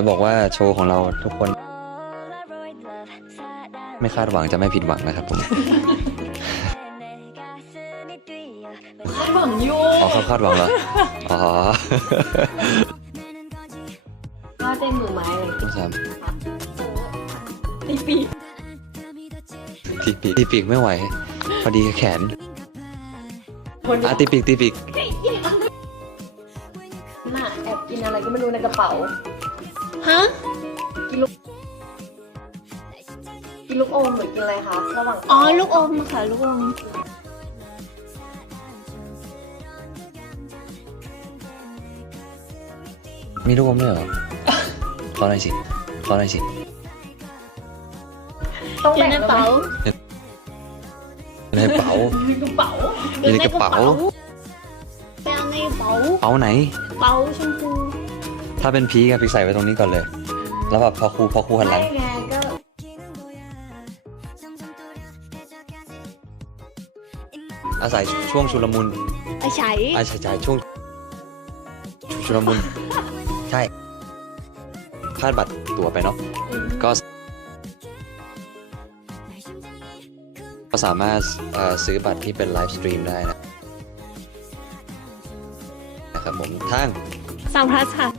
จะบอกว่าโชว์ของเราทุกคน ไม่คาดหวังจะไม่ผิดหวังนะครับผม คาดหวังอยู่อ๋อเขาคาดหวังเหรอ อ๋อก็เต้นมือไม้เลยต้องทตีปีำตีปีกตีปีกไม่ไหว พอดีแขนคนอะตีปีกตีปีกน่ะแอบกินอะไรก็ไม่รู้ในกระเป๋า ฮะ กินลูกกินลูกอมหรือกินอะไรคะระหว่างอ๋อ ลูกอมค่ะ ลูกอม มีลูกอมด้วยเหรอ ขอหน่อยสิขอหน่อยสิต้องอยู่แบ่งในแล้วกระเป๋าในกระเป๋าในกระเป๋าอยู่ในกระเป๋าไปเอาในกระเป๋าเป๋าไหนเป๋าชมพู ถ้าเป็นพีกับพีใส่ไว้ตรงนี้ก่อนเลย แล้วแบบพอครูพอครูหันหลังไม่ไงก็ อาศัยช่วงชุลมุนไปใช้อาศัยจ่ายช่วง ชุลมุน ใช่คาดบัตรตั๋วไปเนาะ ก็ ก็สามารถเอ่อซื้อบัตรที่เป็นไลฟ์สตรีมได้นะ นะครับผมทาง สามพลัสค่ะ